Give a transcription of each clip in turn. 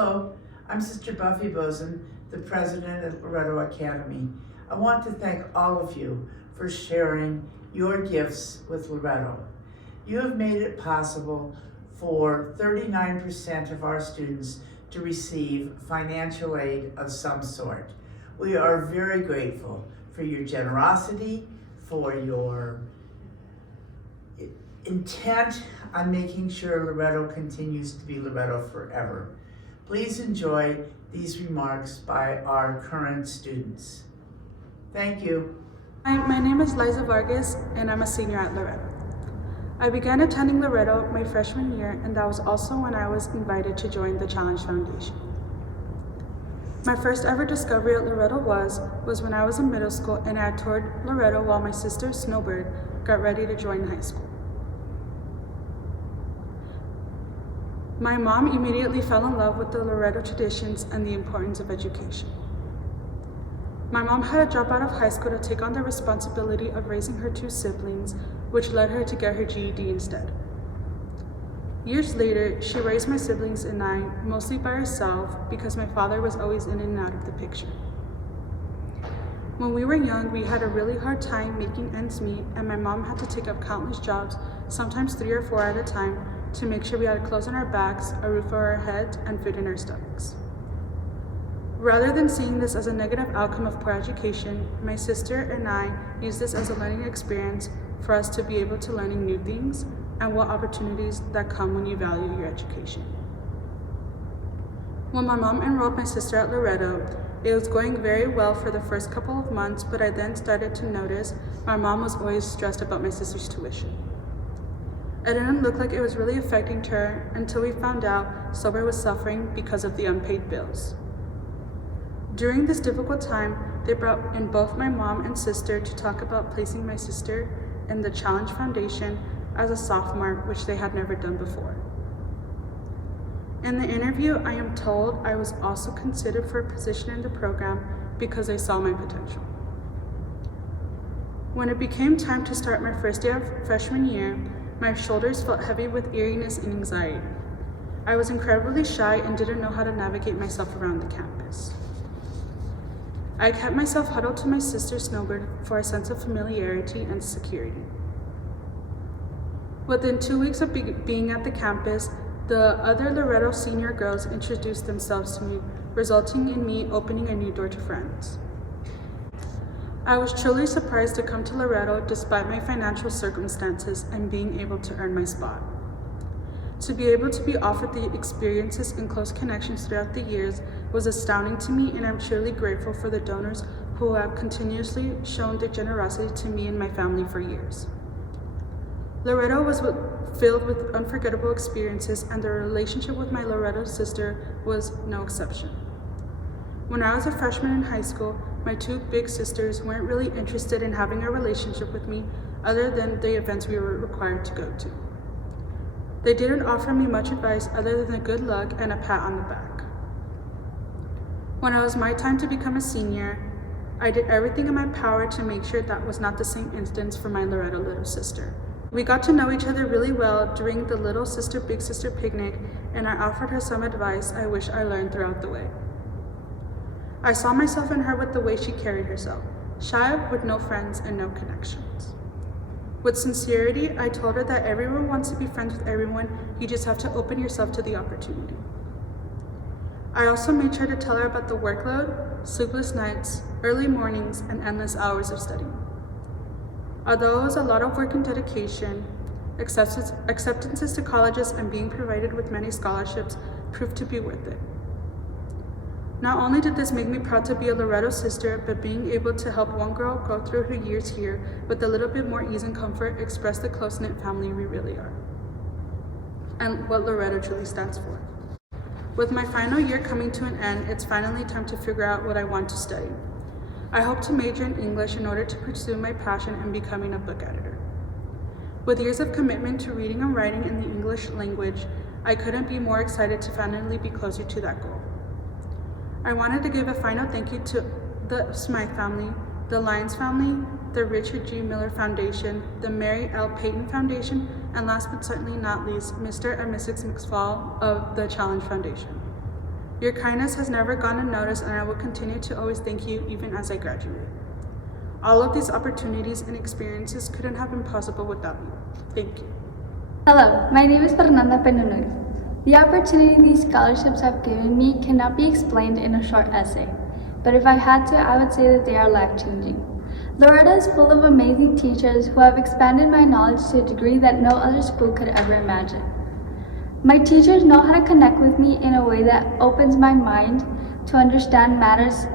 Hello, I'm Sister Buffy Boson, the president of Loretto Academy. I want to thank all of you for sharing your gifts with Loretto. You have made it possible for 39% of our students to receive financial aid of some sort. We are very grateful for your generosity, for your intent on making sure Loretto continues to be Loretto forever. Please enjoy these remarks by our current students. Thank you. Hi, my name is Lizzy Vargas, and I'm a senior at Loretto. I began attending Loretto my freshman year, and that was also when I was invited to join the Challenge Foundation. My first ever discovery at Loretto was when I was in middle school, and I toured Loretto while my sister, Snowbird, got ready to join high school. My mom immediately fell in love with the Loretto traditions and the importance of education. My mom had to drop out of high school to take on the responsibility of raising her two siblings, which led her to get her GED instead. Years later, she raised my siblings and I mostly by herself because my father was always in and out of the picture. When we were young, we had a really hard time making ends meet, and my mom had to take up countless jobs, sometimes 3 or 4 at a time, to make sure we had clothes on our backs, a roof over our heads, and food in our stomachs. Rather than seeing this as a negative outcome of poor education, my sister and I used this as a learning experience for us to be able to learn new things and what opportunities that come when you value your education. When my mom enrolled my sister at Loretto, it was going very well for the first couple of months, but I then started to notice my mom was always stressed about my sister's tuition. It didn't look like it was really affecting her until we found out Sober was suffering because of the unpaid bills. During this difficult time, they brought in both my mom and sister to talk about placing my sister in the Challenge Foundation as a sophomore, which they had never done before. In the interview, I am told I was also considered for a position in the program because they saw my potential. When it became time to start my first day of freshman year, my shoulders felt heavy with eeriness and anxiety. I was incredibly shy and didn't know how to navigate myself around the campus. I kept myself huddled to my sister Snowbird for a sense of familiarity and security. Within 2 weeks of being at the campus, the other Loretto senior girls introduced themselves to me, resulting in me opening a new door to friends. I was truly surprised to come to Loretto despite my financial circumstances and being able to earn my spot. To be able to be offered the experiences and close connections throughout the years was astounding to me, and I'm truly grateful for the donors who have continuously shown their generosity to me and my family for years. Loretto was filled with unforgettable experiences, and the relationship with my Loretto sister was no exception. When I was a freshman in high school, my two big sisters weren't really interested in having a relationship with me other than the events we were required to go to. They didn't offer me much advice other than a good luck and a pat on the back. When it was my time to become a senior, I did everything in my power to make sure that was not the same instance for my Loretto little sister. We got to know each other really well during the little sister big sister picnic, and I offered her some advice I wish I learned throughout the way. I saw myself in her with the way she carried herself, shy with no friends and no connections. With sincerity, I told her that everyone wants to be friends with everyone, you just have to open yourself to the opportunity. I also made sure to tell her about the workload, sleepless nights, early mornings, and endless hours of studying. Although it was a lot of work and dedication, acceptances to colleges and being provided with many scholarships proved to be worth it. Not only did this make me proud to be a Loretto sister, but being able to help one girl go through her years here with a little bit more ease and comfort expressed the close-knit family we really are, and what Loretto truly stands for. With my final year coming to an end, it's finally time to figure out what I want to study. I hope to major in English in order to pursue my passion in becoming a book editor. With years of commitment to reading and writing in the English language, I couldn't be more excited to finally be closer to that goal. I wanted to give a final thank you to the Smythe family, the Lyons family, the Richard G. Miller Foundation, the Mary L. Payton Foundation, and last but certainly not least, Mr. and Mrs. McFall of the Challenge Foundation. Your kindness has never gone unnoticed, and I will continue to always thank you even as I graduate. All of these opportunities and experiences couldn't have been possible without you. Thank you. Hello, my name is Fernanda. The opportunity these scholarships have given me cannot be explained in a short essay, but if I had to, I would say that they are life-changing. Loretto is full of amazing teachers who have expanded my knowledge to a degree that no other school could ever imagine. My teachers know how to connect with me in a way that opens my mind to understand matters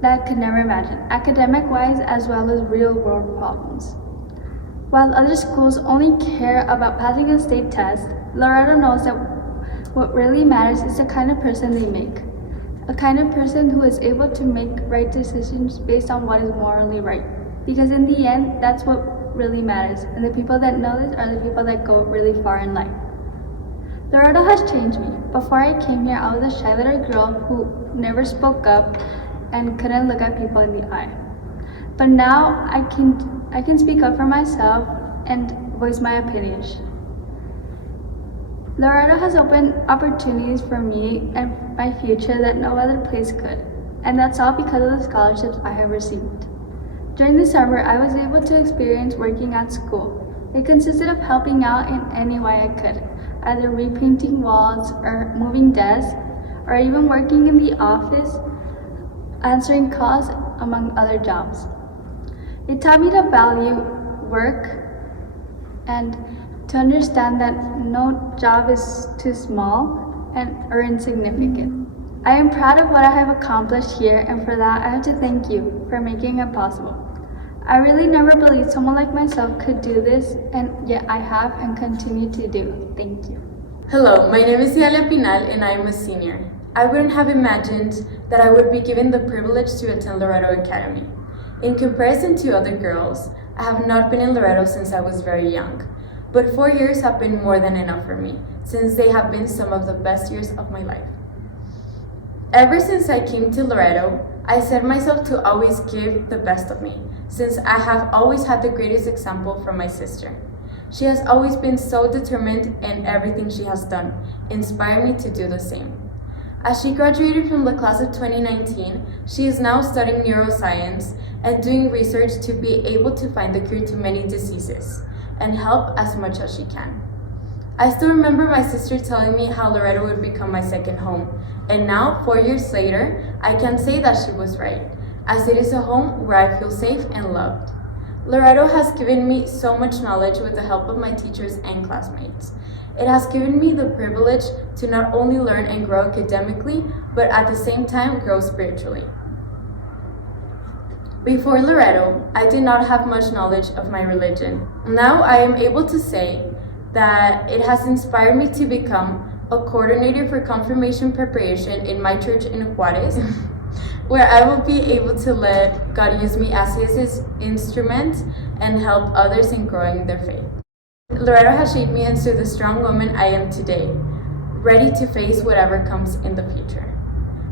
that I could never imagine, academic-wise as well as real-world problems. While other schools only care about passing a state test, Loretto knows that what really matters is the kind of person they make. A kind of person who is able to make right decisions based on what is morally right. Because in the end, that's what really matters, and the people that know this are the people that go really far in life. Loretto has changed me. Before I came here, I was a shy little girl who never spoke up and couldn't look at people in the eye. But now I can speak up for myself and voice my opinions. Loretto has opened opportunities for me and my future that no other place could, and that's all because of the scholarships I have received. During the summer, I was able to experience working at school. It consisted of helping out in any way I could, either repainting walls or moving desks, or even working in the office, answering calls, among other jobs. It taught me to value work and to understand that no job is too small or insignificant. I am proud of what I have accomplished here, and for that I have to thank you for making it possible. I really never believed someone like myself could do this, and yet I have and continue to do. Thank you. Hello, my name is Yala and I am a senior. I wouldn't have imagined that I would be given the privilege to attend Loretto Academy. In comparison to other girls, I have not been in Loretto since I was very young, but 4 years have been more than enough for me, since they have been some of the best years of my life. Ever since I came to Loretto, I set myself to always give the best of me, since I have always had the greatest example from my sister. She has always been so determined in everything she has done, inspiring me to do the same. As she graduated from the class of 2019, she is now studying neuroscience and doing research to be able to find the cure to many diseases and help as much as she can. I still remember my sister telling me how Loretto would become my second home, and now, 4 years later, I can say that she was right, as it is a home where I feel safe and loved. Loretto has given me so much knowledge with the help of my teachers and classmates. It has given me the privilege to not only learn and grow academically, but at the same time grow spiritually. Before Loretto, I did not have much knowledge of my religion. Now I am able to say that it has inspired me to become a coordinator for confirmation preparation in my church in Juarez, where I will be able to let God use me as His instrument and help others in growing their faith. Loretto has shaped me into the strong woman I am today, ready to face whatever comes in the future.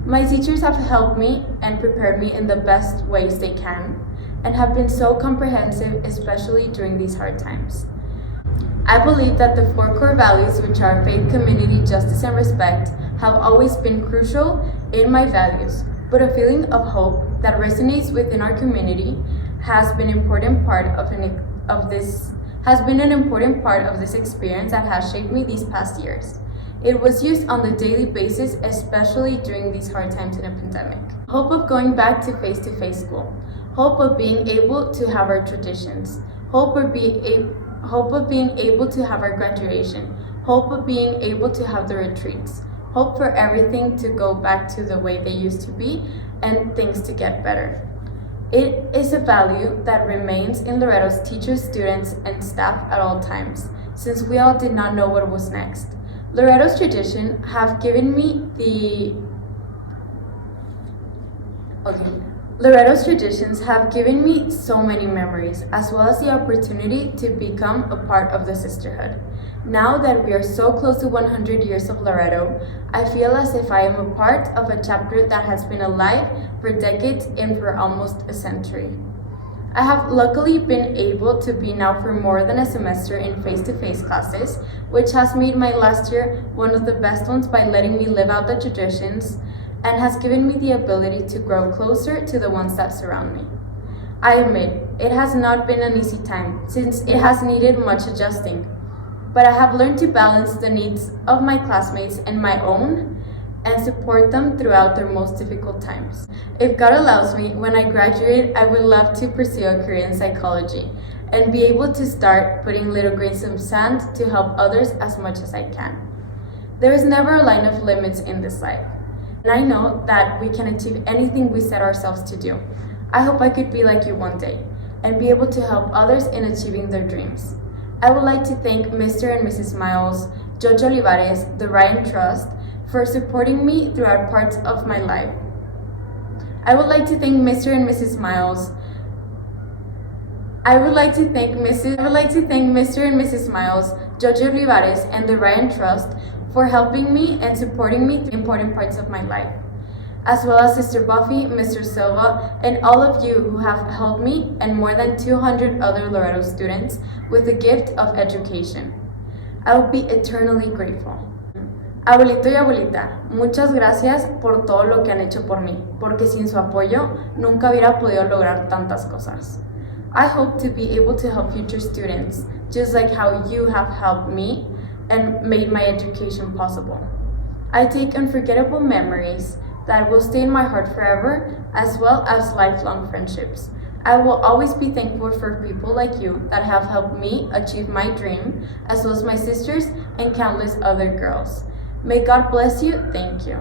My teachers have helped me and prepared me in the best ways they can, and have been so comprehensive, especially during these hard times. I believe that the 4 core values, which are faith, community, justice, and respect, have always been crucial in my values, but a feeling of hope that resonates within our community has been an important part of this experience that has shaped me these past years. It was used on the daily basis, especially during these hard times in a pandemic. Hope of going back to face-to-face school. Hope of being able to have our traditions. Hope of being able to have our graduation. Hope of being able to have the retreats. Hope for everything to go back to the way they used to be and things to get better. It is a value that remains in Loretto's teachers, students, and staff at all times, since we all did not know what was next. Loretto's traditions have given me so many memories, as well as the opportunity to become a part of the sisterhood. Now that we are so close to 100 years of Loretto, I feel as if I am a part of a chapter that has been alive for decades and for almost a century. I have luckily been able to be now for more than a semester in face-to-face classes, which has made my last year one of the best ones by letting me live out the traditions and has given me the ability to grow closer to the ones that surround me. I admit, it has not been an easy time since it has needed much adjusting, but I have learned to balance the needs of my classmates and my own and support them throughout their most difficult times. If God allows me, when I graduate, I would love to pursue a career in psychology and be able to start putting little grains of sand to help others as much as I can. There is never a line of limits in this life, and I know that we can achieve anything we set ourselves to do. I hope I could be like you one day and be able to help others in achieving their dreams. I would like to thank Mr. and Mrs. Miles, Judge Olivares, the Ryan Trust, for supporting me throughout parts of my life. I would like to thank Mr. and Mrs. Miles. I would like to thank Mr. and Mrs. Miles, Judge Olivares, and the Ryan Trust for helping me and supporting me through important parts of my life, as well as Sister Buffy, Mr. Silva, and all of you who have helped me and more than 200 other Loretto students with the gift of education. I will be eternally grateful. Abuelito y abuelita, muchas gracias por todo lo que han hecho por mí, porque sin su apoyo nunca hubiera podido lograr tantas cosas. I hope to be able to help future students, just like how you have helped me and made my education possible. I take unforgettable memories that will stay in my heart forever, as well as lifelong friendships. I will always be thankful for people like you that have helped me achieve my dream, as well as my sisters and countless other girls. May God bless you. Thank you.